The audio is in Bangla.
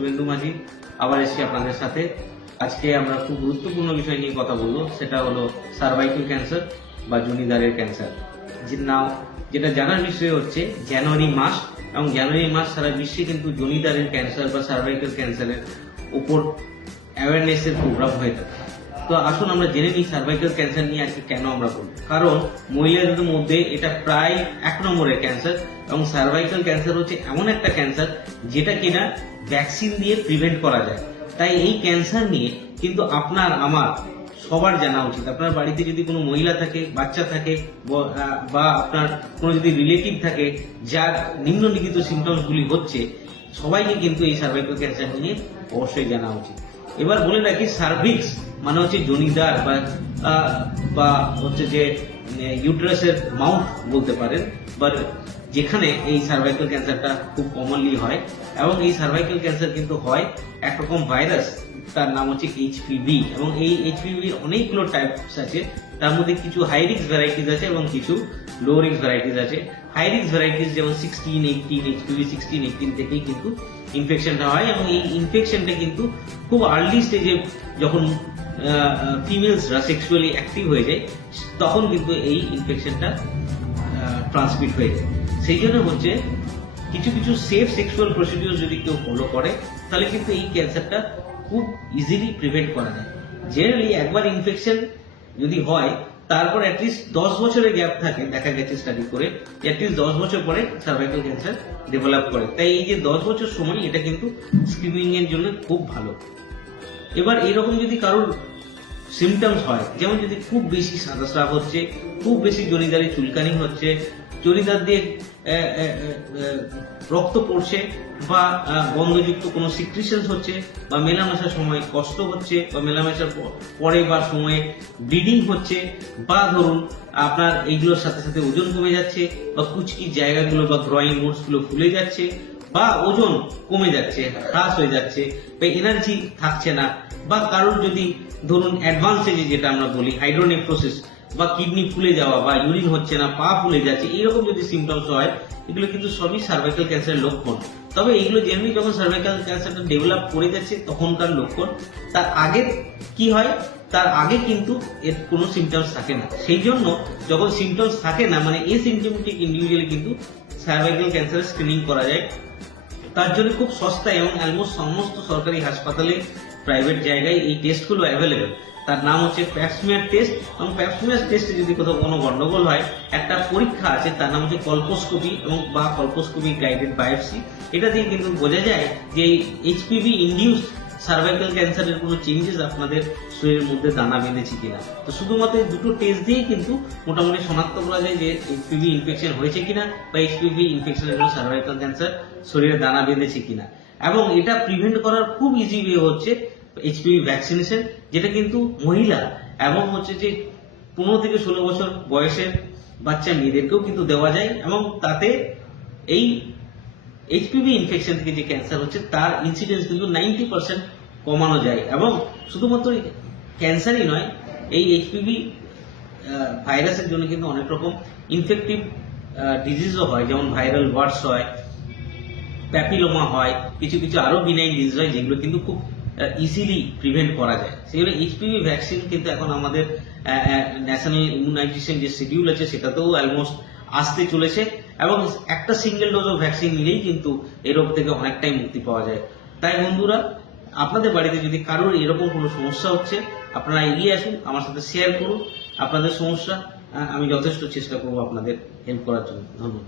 শুভেন্দু মাঝি আবার এসেছি আপনাদের সাথে। আজকে আমরা খুব গুরুত্বপূর্ণ বিষয় নিয়ে কথা বলবো, সেটা হলো সার্ভাইকাল ক্যান্সার বা যোনিদ্বারের ক্যান্সার। যেটা জানার বিষয় হচ্ছে জানুয়ারি মাস, এবং জানুয়ারি মাস সারা বিশ্বে কিন্তু যোনিদ্বারের ক্যান্সার বা সার্ভাইকাল ক্যান্সারের উপর অ্যাওয়ারনেসের প্রোগ্রাম হয়ে থাকে। তো আসুন আমরা জেনে নিই সার্ভাইকাল ক্যান্সার নিয়ে আজকে কেন আমরা বলবো। কারণ মহিলাদের মধ্যে এটা প্রায় 1 নম্বরের ক্যান্সার, এবং সার্ভাইকাল ক্যান্সার হচ্ছে এমন একটা ক্যান্সার যেটা কিনা ভ্যাকসিন দিয়ে প্রিভেন্ট করা যায়। তাই এই ক্যান্সার নিয়ে কিন্তু আপনার আমার সবার জানা উচিত। আপনার বাড়িতে যদি কোনো মহিলা থাকে, বাচ্চা থাকে, বা আপনার কোনো যদি রিলেটিভ থাকে যার নিম্নলিখিত সিমটমসগুলি হচ্ছে, সবাইকে কিন্তু এই সার্ভাইকাল ক্যান্সার নিয়ে অবশ্যই জানা উচিত। এবার বলে রাখি, সার্ভিক্স মানে হচ্ছে যোনিদ্বার বা হচ্ছে যে ইউটেরাসের মাউথ বলতে পারেন, বাট যেখানে এই সার্ভাইকাল ক্যান্সারটা খুব কমনলি হয়। এবং এই সার্ভাইকাল ক্যান্সার কিন্তু হয় একরকম ভাইরাস, তার নাম হচ্ছে এইচপিভি। এবং এই এইচপিভির অনেকগুলো টাইপস আছে, তার মধ্যে কিছু হাই রিস্ক ভ্যারাইটিস আছে এবং কিছু লো রিস্ক ভ্যারাইটিস আছে। হাই রিস্ক ভ্যারাইটিস যেমন 16-18, এইচপিভি 16-18 থেকেই কিন্তু ইনফেকশনটা হয়, এবং এই ইনফেকশনটা কিন্তু খুব আর্লি স্টেজে যখন ফিমেলসরা সেক্সুয়ালি অ্যাক্টিভ হয়ে যায়, তখন কিন্তু এই ইনফেকশনটা ট্রান্সমিট হয়ে যায়। সেই জন্য হচ্ছে কিছু কিছু সেফ সেক্সুয়াল প্রসিডিউর যদি কেউ ফলো করে, তাহলে কিন্তু এই ক্যান্সারটা খুব ইজিলি প্রিভেন্ট করা যায়। জেনারেলি একবার ইনফেকশন যদি হয়, তারপর অ্যাটলিস্ট 10 বছরের গ্যাপ থাকে, দেখা গেছে স্টাডি করে, অ্যাটলিস্ট 10 বছর পরে সার্ভাইকাল ক্যান্সার ডেভেলপ করে। তাই এই যে 10 বছর সময়, এটা কিন্তু স্ক্রিনিং এর জন্য খুব ভালো। এবার এইরকম যদি কারোর সিমটমস হয়, যেমন যদি খুব বেশি সাদা স্রাব হচ্ছে, খুব বেশি যোনিদ্বারে চুলকানি হচ্ছে, যোনিদ্বার দিয়ে রক্ত পড়ছে, বা গন্ধযুক্ত কোনো সিক্রিশনস হচ্ছে, বা মেলামেশার সময় কষ্ট হচ্ছে, বা মেলামেশার পরে বা সময়ে ব্লিডিং হচ্ছে, বা ধরুন আপনার এইগুলোর সাথে সাথে ওজন কমে যাচ্ছে, বা কুচকি জায়গাগুলো বা গ্রয়িং নোটস গুলো ফুলে যাচ্ছে, বা ওজন কমে যাচ্ছে, হ্রাস হয়ে যাচ্ছে, বা এনার্জি থাকছে না, বা কারোর যদি ধরুন অ্যাডভান্স স্টেজে যেটা আমরা বলি হাইড্রোনেফ্রোসিস, বা কিডনি ফুলে যাওয়া, বা ইউরিন হচ্ছে না, পা ফুলে যাচ্ছে, এইরকম যদি সিমটমস হয়, এগুলো কিন্তু সবই সার্ভাইকাল ক্যান্সারের লক্ষণ। তবে এগুলো জেনারেলি যখন সার্ভাইকাল ক্যান্সারটা ডেভেলপ করে যাচ্ছে তখনকার লক্ষণ। তার আগে কি হয়, তার আগে কিন্তু এর কোনো সিমটমস থাকে না। সেই জন্য যখন সিমটমস থাকে না, মানে এসিমটমেটিক ইন্ডিভিজুয়ালি কিন্তু সার্ভাইকাল ক্যান্সার স্ক্রিনিং করা যায়। তার জন্য খুব সস্তায় এবং অলমোস্ট সমস্ত সরকারি হাসপাতালে, প্রাইভেট জায়গায় এই টেস্টগুলো অ্যাভেলেবেল। তার নাম হচ্ছে প্যাপস্মিয়ার টেস্ট। এবং প্যাপস্মিয়ার টেস্টে যদি কোথাও কোনো গন্ডগোল হয়, একটা পরীক্ষা আছে, তার নাম হচ্ছে কলপোস্কোপি বা কলপোস্কোপি গাইডেড বায়োপসি। এটা দিয়ে কিন্তু বোঝা যায় যে এইচপিভি ইনডিউসড সার্ভাইকাল ক্যান্সারের কোনো চেঞ্জেস আপনাদের শরীরের মধ্যে দানা বেঁধেছে কিনা। তো শুধুমাত্র দুটো টেস্ট দিয়েই কিন্তু মোটামুটি শনাক্ত করা যায় যে এইচপিভি ইনফেকশন হয়েছে কিনা, বা এইচপিভি ইনফেকশনের জন্য সার্ভাইকাল ক্যান্সার শরীরে দানা বেঁধেছে কিনা। এবং এটা প্রিভেন্ট করার খুব ইজি ওয়ে হচ্ছে এইচপিভি ভ্যাকসিনেশন, যেটা কিন্তু মহিলা এবং হচ্ছে যে 15 থেকে 16 বছর বয়সের বাচ্চা মেয়েদেরকেও কিন্তু দেওয়া যায়, এবং তাতে এই এইচপিভি ইনফেকশন থেকে যে ক্যান্সার হচ্ছে তার ইনসিডেন্স কিন্তু 90% কমানো যায়। এবং শুধুমাত্র ক্যান্সারই নয়, এই এইচপিভি ভাইরাসের জন্য কিন্তু অনেক রকম ইনফেক্টিভ ডিজিজও হয়, যেমন ভাইরাল ওয়ার্ডস হয়, প্যাপিলোমা হয়, কিছু কিছু আরো বিনাইন ডিজিজ হয়, যেগুলো কিন্তু খুব ইজিলি প্রিভেন্ট করা যায়। সেগুলো এইচপিভি ভ্যাকসিন কিন্তু এখন আমাদের ন্যাশনাল ইমিউনাইজেশন যে শিডিউল আছে সেটাতেও অলমোস্ট আসতে চলেছে, এবং একটা সিঙ্গেল ডোজ অফ ভ্যাকসিন নিলেই কিন্তু এই রোগ থেকে অনেকটাই মুক্তি পাওয়া যায়। তাই বন্ধুরা, আপনাদের বাড়িতে যদি কারোর এরকম কোনো সমস্যা হচ্ছে, আপনারা এগিয়ে আসুন, আমার সাথে শেয়ার করুন আপনাদের সমস্যা। আমি যথেষ্ট চেষ্টা করবো আপনাদের হেল্প করার জন্য। ধন্যবাদ।